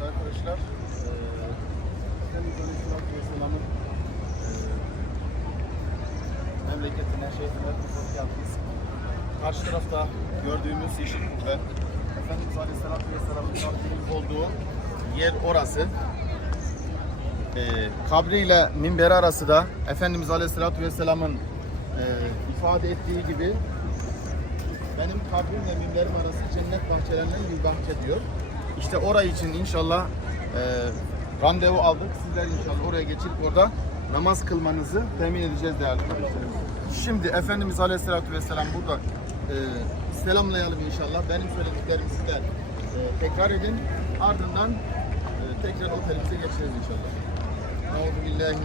Evet arkadaşlar, Efendimiz Aleyhisselatü Vesselam'ın memleketine, şehrine hoş geldiniz. Karşı tarafta gördüğümüz yeşil kubbe, Efendimiz Aleyhisselatü Vesselam'ın kabrinin olduğu yer orası. Eee kabri ile minberi arası da Efendimiz Aleyhisselatü Vesselam'ın eee ifade ettiği gibi benim kabrimle minberim arası cennet bahçelerinden bir bahçe diyor. İşte orayı için inşallah e, randevu aldık. Sizler inşallah oraya geçip orada namaz kılmanızı temin edeceğiz değerli kardeşlerim. Şimdi Efendimiz Aleyhisselatü Vesselam burada e, selamlayalım inşallah. Benim söylediklerimi sizler e, tekrar edin. Ardından e, tekrar otelimize geçeceğiz inşallah. Euzu billahi.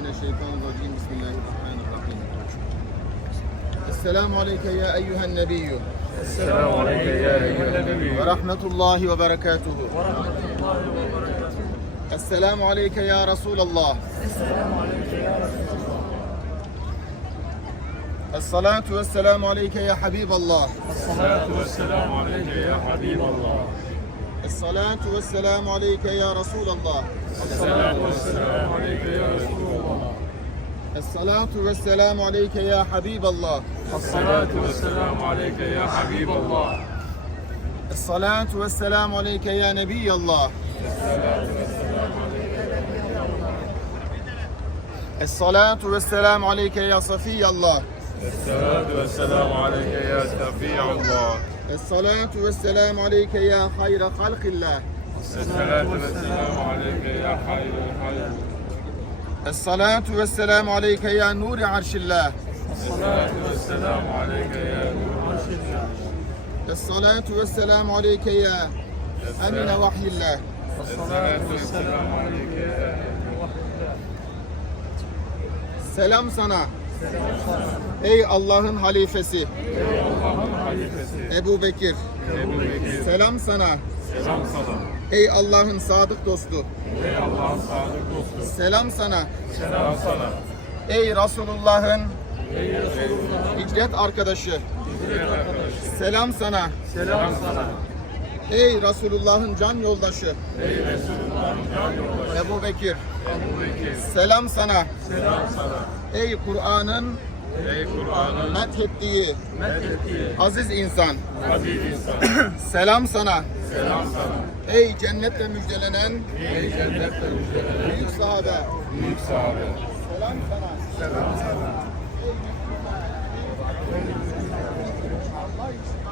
Bismillahirrahmanirrahim. Esselamu aleyke ya eyyühen nebiyyü. السلام عليك يا أيها النبي Ve rahmetullahi ve berekatuhu. Esselamu aleyke ya Resulallah. Esselatu ve selamu aleyke ya Habiballah. الصلاة والسلام عليك يا حبيب الله Esselatu ve selamu aleyke ya Resulallah. الصلاة والسلام عليك يا رسول الله Esselatu ve selamu aleyke ya Habiballah. الصلاة والسلام عليك يا حبيب الله الصلاة والسلام عليك يا حبيب الله. الصلاة والسلام عليك يا نبي الله. الصلاة والسلام عليك يا صفي الله. الصلاة والسلام عليك يا صفي الله. الصلاة والسلام عليك يا خير خلق الله. الصلاة والسلام عليك يا خير خلق الصلاة والسلام عليك يا نور عرش الله. Esselatu vesselamu aleyke ya Esselatu vesselamu aleyke ya Emine vahyillah Esselatu vesselamu aleyke ya Selam sana. Ey Allah'ın halifesi. halifesi. Ebu Bekir. Ebu Bekir. Selam sana. Selam sana. Ey Allah'ın sadık dostu. Ey Allah'ın sadık dostu. Selam sana. Selam sana. Ey Resulullah'ın hicret arkadaşı. Selam sana. Selam sana. Ey Resulullah'ın can yoldaşı. Ey Resulullah'ın can yoldaşı. Ebu Bekir. Ebu Bekir. Selam sana. Selam sana. Ey Kur'an'ın Ey Kur'an'ın methettiği methettiği aziz insan. aziz insan. Selam sana. Selam sana. Ey cennetle müjdelenen Ey cennetle müjdelenen büyük sahabe. büyük sahabe. Selam sana. Selam sana Allah için